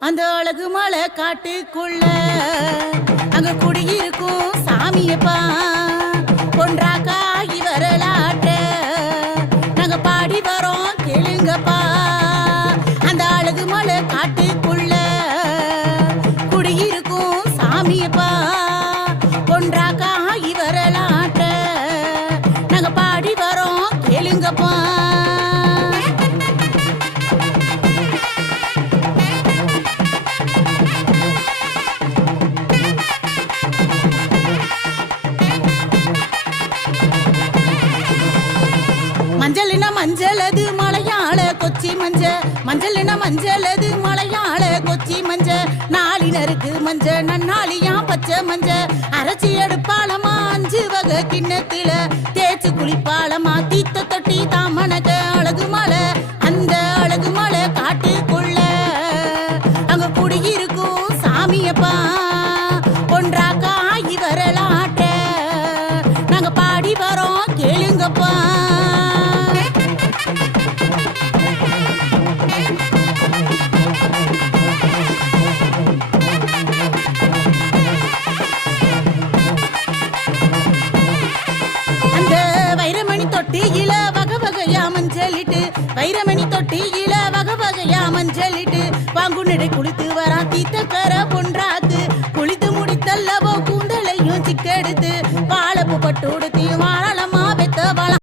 அந்த அழகு மலை காட்டுக்குள்ள அங்க குடியிருக்கும் சாமியப்பா. பொன்றாக்கா ஆகி வரலாற்ற நாங்க பாடி வரோம் கேளுங்கப்பா. அந்த அழகு மலை காட்டுக்குள்ள குடியிருக்கும் சாமியப்பா. ஆகி வரலாட்டம் நாங்க பாடி வரோம் கேளுங்கப்பா. மஞ்சள்னா மஞ்சள் அது மலையாள கொச்சி மஞ்ச. மஞ்சள்னா மஞ்சள் அது மலையாள கொச்சி மஞ்ச. நாளினருக்கு மஞ்ச நன்னாளியா பச்சை மஞ்ச. அரைச்சி எடுப்பாளமா அஞ்சு வகை கிண்ணத்துல. தேய்ச்சு குளிப்பாளமா தீத்த தொட்டி தாமனக அழகு மலை. அந்த அழகு மலை காட்டுக்குள்ள. அங்க குடியிருக்கும் சாமியப்பா. ஒன்றாக்கா வரலாட்ட நாங்க பாடி வரோம் கேளுங்கப்பா. வைரமணி தொட்டி இள வகை வகையா மஞ்சளிட்டு பாங்குநடை குளித்து வரா தீத்த கர பொன்றாத்து குளித்து முடித்தல்லவோ கூந்தலையும் சிக்கெடுத்து பாலப்பு பட்டு உடுத்தியும்